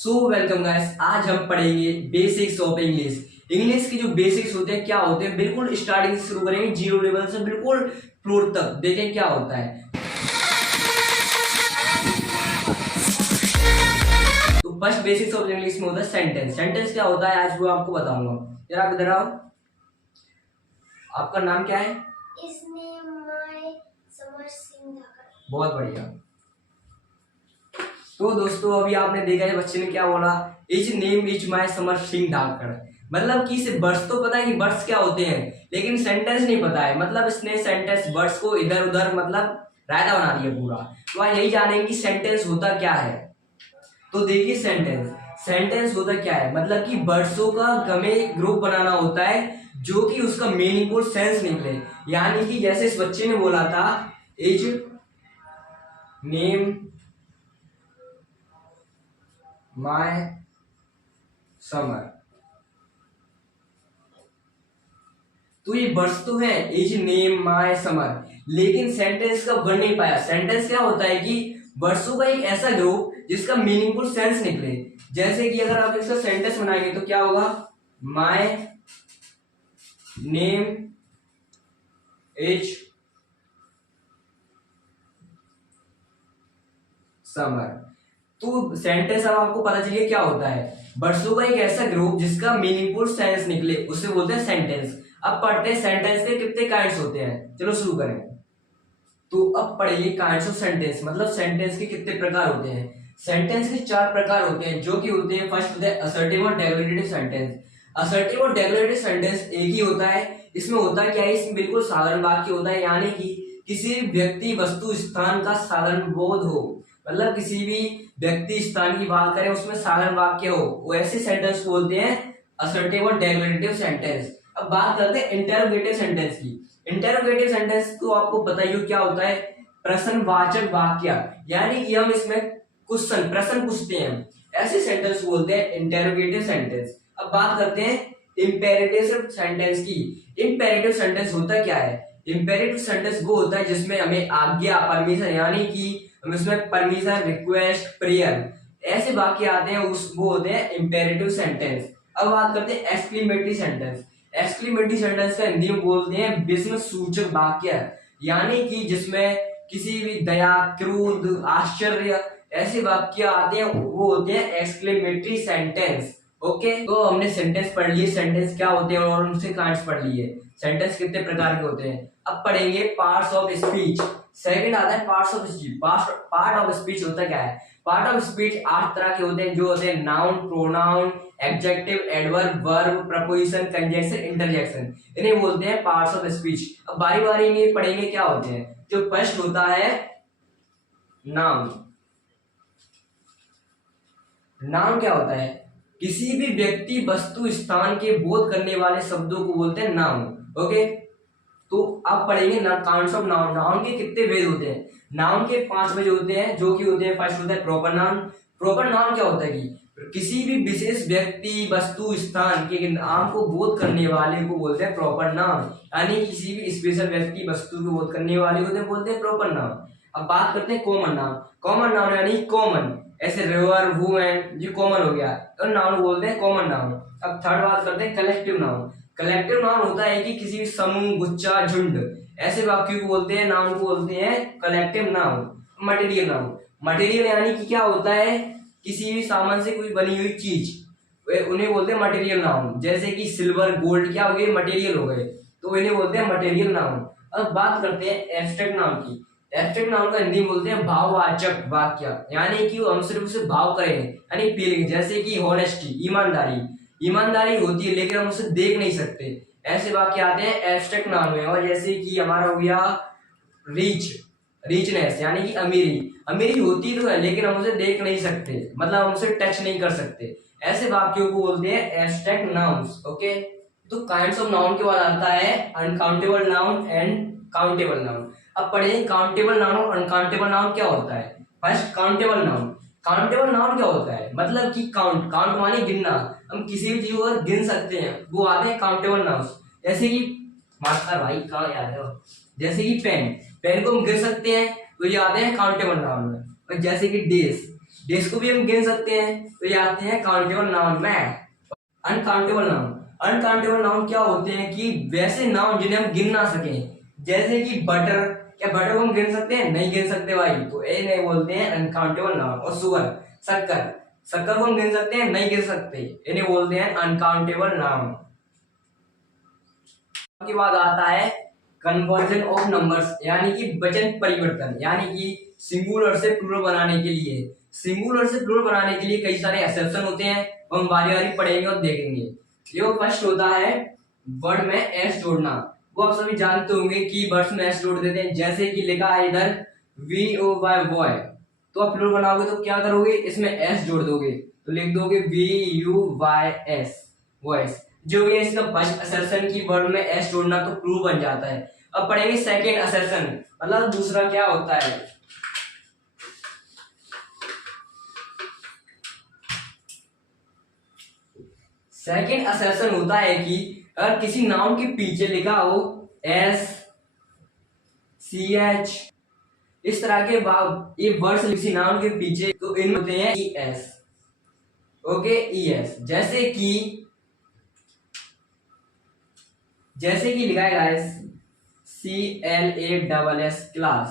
So welcome guys, आज हम पढ़ेंगे बेसिक्स ऑफ इंग्लिश। इंग्लिश के जो बेसिक्स होते हैं क्या होते हैं, बिल्कुल स्टार्टिंग से शुरू करेंगे, जीरो लेवल से बिल्कुल फ्लोर तक। देखें क्या होता है। तो फर्स्ट बेसिक्स ऑफ इंग्लिश में होता है सेंटेंस। सेंटेंस क्या होता है आज वो आपको बताऊंगा। जरा आप इधर आओ। आपका नाम क्या है? समर सिंह धाकड़। बहुत बढ़िया। तो दोस्तों अभी आपने देखा है बच्चे ने क्या बोला, is name is my Samar Singh Dhakad. मतलब कि इसे वर्ड्स तो पता है कि वर्ड्स क्या होते हैं, लेकिन सेंटेंस नहीं पता है। मतलब इसने सेंटेंस वर्ड्स को इधर उधर मतलब रायता बना दिया पूरा। तो आज यही जानेंगे कि सेंटेंस होता क्या है। तो देखिए सेंटेंस होता क्या है, मतलब कि वर्ड्सों का हमें ग्रुप बनाना होता है जो कि उसका मीनिंगफुल सेंस निकले। यानी कि जैसे इस बच्चे ने बोला था इज नेम माय समर, तो ये वर्ड्स तो है इज नेम माय समर, लेकिन सेंटेंस का बन नहीं पाया। सेंटेंस क्या होता है कि वर्ड्सों का एक ऐसा ग्रुप जिसका मीनिंगफुल सेंस निकले। जैसे कि अगर आप इसका सेंटेंस बनाएंगे तो क्या होगा, माय नेम इज समर। तो सेंटेंस अब आपको पता चलिए क्या होता है, वर्ड्सों का एक ऐसा ग्रुप जिसका मीनिंगफुल सेंस निकले, उसे बोलते हैं सेंटेंस। अब पढ़ते हैं सेंटेंस के कितने काइंड्स होते हैं। चलो शुरू करें। तो अब पढ़िए काइंड्स ऑफ सेंटेंस, मतलब सेंटेंस के कितने प्रकार होते हैं। सेंटेंस के चार प्रकार होते हैं जो कि होते हैं, फर्स्ट होता है असर्टिव और डेक्लरेटिव सेंटेंस। असर्टिव और डेक्लरेटिव सेंटेंस एक ही होता है। इसमें होता क्या है, इसमें बिल्कुल साधारण वाक्य होता है, यानी कि किसी व्यक्ति वस्तु स्थान का साधारण बोध हो। मतलब किसी भी व्यक्ति स्थान की बात करें उसमें साधारण वाक्य हो, वो ऐसे सेंटेंस बोलते हैं असर्टिव और डेक्लरेटिव सेंटेंस। अब बात करते हैं इंटरोगेटिव सेंटेंस की। इंटरोगेटिव सेंटेंस तो आपको पता ही हो क्या होता है, प्रश्नवाचक वाक्य। यानी कि हम इसमें क्वेश्चन प्रश्न पूछते हैं, ऐसे सेंटेंस बोलते हैं इंटरोगेटिव सेंटेंस। अब बात करते हैं इंपेरेटिव सेंटेंस की। इंपेरेटिव सेंटेंस होता क्या है, इंपेरेटिव सेंटेंस वो होता है जिसमें हमें आज्ञा परमिशन, यानी कि हम इसमें परमिशन रिक्वेस्ट प्रेयर ऐसे वाक्य आते हैं, उस वो होते हैं इंपेरेटिव सेंटेंस। अब बात करते हैं एक्सक्लेमेटरी सेंटेंस। एक्सक्लेमेटरी सेंटेंस का हिंदी में बोलते हैं विस्मय सूचक वाक्य, यानी कि जिसमें किसी भी दया क्रोध आश्चर्य ऐसे वाक्य आते हैं, वो होते हैं एक्सक्लेमेटरी सेंटेंस। ओके, तो हमने सेंटेंस पढ़ लिए, सेंटेंस क्या होते हैं और उनसे कांड्स पढ़ लिए, सेंटेंस कितने प्रकार के होते हैं। अब पढ़ेंगे पार्ट्स ऑफ स्पीच। सेकंड आता है parts of speech. Part of speech होता क्या है, पार्ट ऑफ स्पीच 8 तरह के होते हैं, जो होते हैं noun pronoun adjective adverb verb preposition conjunction interjection, इन्हें बोलते हैं पार्ट्स ऑफ स्पीच। अब बारी बारी में पढ़ेंगे क्या होते हैं। जो फर्स्ट होता है नाउन। नाउन क्या होता है, किसी भी व्यक्ति वस्तु स्थान के बोध करने वाले शब्दों को बोलते हैं नाउन। ओके, तो अब पढ़ेंगे ना काउंट्स ऑफ नाउन। नाउन के कितने वेज होते हैं, नाउन के 5 वेज होते हैं, जो कि होते हैं फर्स्ट होता है प्रॉपर नाउन। प्रॉपर नाउन क्या होता है कि किसी भी विशेष व्यक्ति वस्तु स्थान के नाम को बोध करने वाले को बोलते हैं प्रॉपर नाउन, यानी किसी भी स्पेशल व्यक्ति वस्तु को बोध करने वाले को बोलते हैं प्रॉपर नाउन। अब बात करते हैं कॉमन नाउन। कॉमन नाउन यानी कॉमन, ऐसे रिवर वुमेन ये कॉमन हो गया, और नाउन बोलते हैं कॉमन नाउन। अब थर्ड बात करते हैं कलेक्टिव नाउन। कलेक्टिव नाउन होता है कि किसी समूह गुच्छा झुंड ऐसे वाक्यों को बोलते हैं, नाउन को बोलते हैं collective noun. Material noun, material यानी कि क्या होता है, किसी भी सामान से कोई बनी हुई चीज, उन्हें बोलते हैं मटेरियल नाउन। जैसे कि सिल्वर गोल्ड क्या हो गए, मटेरियल हो गए, तो इन्हें बोलते हैं मटेरियल नाउन। अब बात करते हैं एब्स्ट्रैक्ट नाउन की। एब्स्ट्रैक्ट नाउन का हिंदी में बोलते हैं भाववाचक वाक्य, यानी कि हम सिर्फ उसे भाव करें यानी फीलिंग। जैसे कि हॉनेस्टी ईमानदारी, ईमानदारी होती है लेकिन हम उसे देख नहीं सकते, ऐसे वाक्य आते हैं एब्स्ट्रैक्ट नाउन में। और जैसे कि हमारा हो गया रीच, रिचनेस यानी कि अमीरी, अमीरी होती तो है लेकिन हम उसे देख नहीं सकते, मतलब हम उसे टच नहीं कर सकते, ऐसे वाक्यों को बोलते हैं एब्स्ट्रैक्ट नाउन्स। ओके, तो काइंड्स ऑफ नाउन के बाद आता है uncountable noun and countable noun. अब पढ़ें काउंटेबल नाउन और अनकाउंटेबल नाउन क्या होता है। First countable noun. Countable noun क्या होता है, मतलब कि काउंट, काउंट माने गिनना, हम किसी भी चीज को गिन सकते हैं, वो आते हैं काउंटेबल नाउन्स। जैसे कि मास्टर भाई कहाँ याद है, जैसे कि पेन, पेन को हम गिन सकते हैं तो ये आते हैं काउंटेबल नाउन में। और जैसे कि डेज, डेज को भी हम गिन सकते हैं, तो ये आते हैं काउंटेबल नाउन में। अनकाउंटेबल नाउन, अनकाउंटेबल नाउन क्या होते हैं कि वैसे नाउन जिन्हें हम गिन ना सकें, जैसे कि बटर, क्या बटर को हम गिन सकते हैं? नहीं गिन सकते भाई, तो ए नहीं बोलते हैं अनकाउंटेबल नाउन। और शुगर, शक्कर, शक्कर को हम गिन सकते हैं? नहीं गिन सकते, इन्हें बोलते हैं अनकाउंटेबल नाउन। के बाद आता है कन्वर्जन ऑफ नंबर्स, यानी कि वचन परिवर्तन, यानी कि सिंगुलर से प्लूरल बनाने के लिए। सिंगुलर से प्लूरल बनाने के लिए कई सारे एक्सेप्शन होते हैं, हम बारी बारी पढ़ेंगे और देखेंगे। जो फर्स्ट होता है वर्ड में एस जोड़ना। वो आप सभी जानते होंगे कि वर्ड्स में एस जोड़ देते हैं, जैसे कि लिखा है इधर वी ओ वाई बॉय, तो आप प्लूरल बनाओगे तो क्या करोगे? इसमें एस जोड़ दोगे, तो लिख दोगे V U Y S, voice. जो भी है इसका फर्स्ट असर्शन की वर्ड में एस जोड़ना, तो प्लूरल बन जाता है। अब पढ़ेंगे सेकेंड असर्शन, मतलब दूसरा क्या होता है। सेकेंड असर्शन होता है कि अगर किसी नाउन के पीछे लिखा हो एस सी एच, इस तरह के ये वर्ड्स किसी नाउन के पीछे, तो इनमें होते हैं E S. Okay, E S, जैसे कि लिखा है गाइस CLASS क्लास।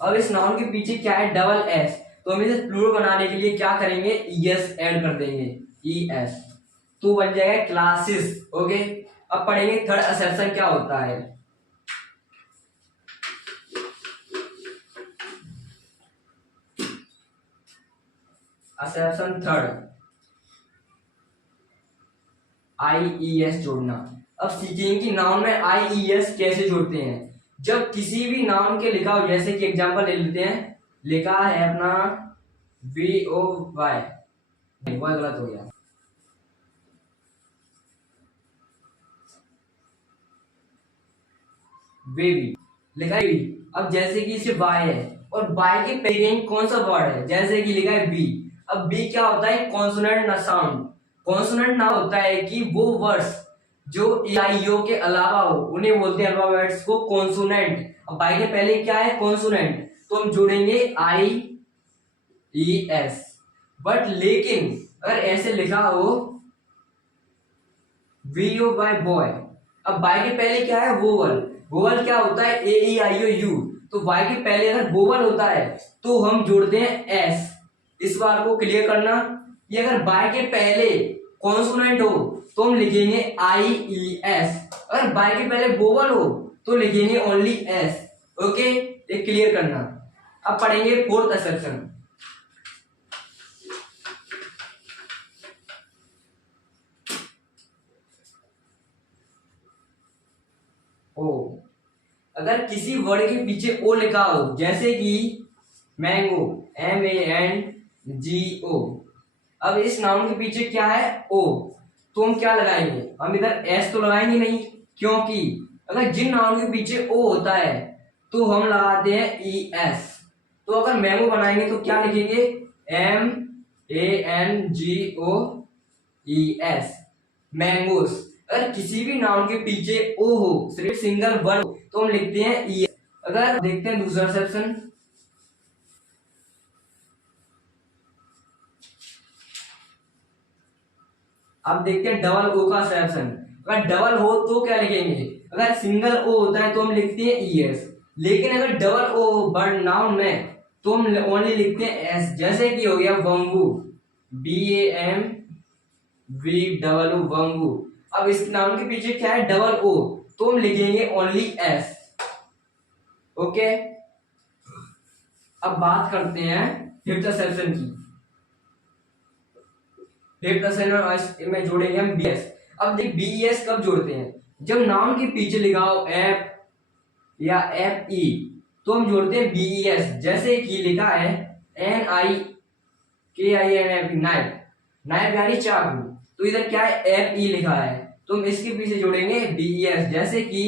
अब इस नाउन के पीछे क्या है? डबल एस, तो हम इसे प्लूरल बनाने के लिए क्या करेंगे? ES ऐड कर देंगे, ES, तो बन जाएगा क्लासेस। ओके, अब पढ़ेंगे थर्ड असर्शन क्या होता है। असर्शन थर्ड, IES जोड़ना। अब सीखेंगे कि नाउन में IES कैसे जोड़ते हैं। जब किसी भी नाउन के लिखा हो, जैसे कि एग्जांपल ले लेते हैं, लिखा है अपना VOY, बहुत गलत हो गया, बेबी, लिखा है। अब जैसे कि इसे बाय है, और बाय के पहले कौन सा वर्ड है? जैसे कि लिखा है बी। अब बी क्या होता है? कॉन्सोनेंट ना साउंड। कॉन्सोनेंट ना होता है कि वो वर्ड्स जो EIO के अलावा हो, उन्हें बोलते हैं अल्फाबेट्स को कॉन्सोनेंट। अब बाय के पहले क्या है? कॉन्सोनेंट, तो हम जोड़ेंगे IES। बट लेकिन अगर ऐसे लिखा हो VOY बॉय, अब बाय के पहले क्या है? वोवल। वोवल क्या होता है? AEIOU, तो बाय के पहले अगर वोवल होता है तो हम जोड़ते हैं एस। इस बार को क्लियर करना, ये अगर बाय के पहले कॉन्सोनेंट हो तो हम लिखेंगे IES, अगर बाय के पहले वोवल हो तो लिखेंगे ओनली एस। ओके, ये क्लियर करना। अब पढ़ेंगे फोर्थ असर्शन। ओ, अगर किसी वर्ड के पीछे ओ लिखा हो, जैसे कि मैंगो, MANGO, अब इस नाउन के पीछे क्या है? ओ, तो हम क्या लगाएंगे? हम इधर एस तो लगाएंगे नहीं, क्योंकि अगर जिन नाउन के पीछे ओ होता है तो हम लगाते हैं ES। तो अगर मैंगो बनाएंगे तो क्या लिखेंगे? MANGOES, mangoes. अगर किसी भी नाउन के पीछे ओ हो, सिर्फ सिंगल वर्ड, तो हम लिखते हैं ES। अगर देखते हैं दूसरा सेक्शन, अब देखते हैं डबल ओ का सेक्शन। अगर डबल हो तो क्या लिखेंगे? अगर सिंगल ओ होता है तो हम लिखते हैं ES, लेकिन अगर डबल ओ वर्ड नाउन में तो हम ओनली लिखते हैं एस। जैसे कि हो गया बम्बू, BAMBOO, बम्बू। अब इस नाउन के पीछे क्या है? डबल ओ, तो हम लिखेंगे ओनली एस। ओके, अब बात करते हैं फिफ्थ सेक्शन की। फिफ्थ सेक्शन में जोड़ेंगे हम BS। अब देख BES कब जोड़ते हैं? जब नाउन के पीछे लिखा हो F या FE, तो हम जोड़ते हैं BES। जैसे कि लिखा है NIKINF, नाइफ, नाइफ यानी चाकू, तो इधर क्या है? FE लिखा है, तो हम इसके पीछे जोड़ेंगे BES। जैसे कि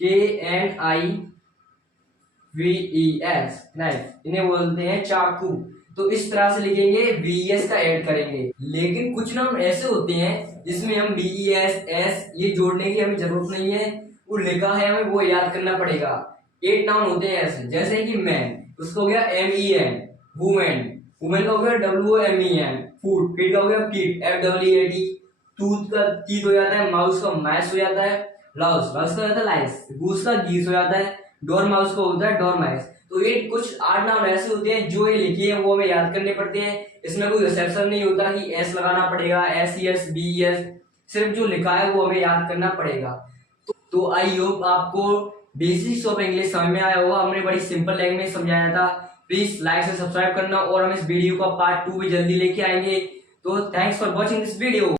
KNIVES, नाइफ, इन्हें बोलते हैं चाकू, तो इस तरह से लिखेंगे, BES का ऐड करेंगे। लेकिन कुछ नाम ऐसे होते हैं जिसमें हम BES S ये जोड़ने की हमें जरूरत नहीं है, वो लिखा है हमें वो याद करना पड़ेगा। 8 नाउन होते हैं ऐसे, जैसे कि मैन, उसको हो गया MEN, वुमेन, वुमेन का हो गया WOMEN, फूड। किड का हो गया किड, FEET। टूथ का टीथ हो जाता है, माउस का माइस हो जाता है, लाउस लाउस का हो जाता है लाइस, गूस का गीस हो जाता है, डोर माउस का होता है डोर माइस। तो ये कुछ 8 नाउन ऐसे होते हैं जो ये लिखी है वो हमें याद करने पड़ते हैं। इसमें कोई एक्सेप्शन नहीं होता कि एस लगाना पड़ेगा, SES BES, सिर्फ जो लिखा है वो हमें याद करना पड़ेगा। तो आई होप आपको बेसिक्स ऑफ इंग्लिश समझ में आया होगा। हमने बड़ी सिंपल लैंग्वेज समझाया था। प्लीज लाइक से सब्सक्राइब करना, और हम इस वीडियो का पार्ट 2 भी जल्दी लेके आएंगे। तो thanks for watching this video.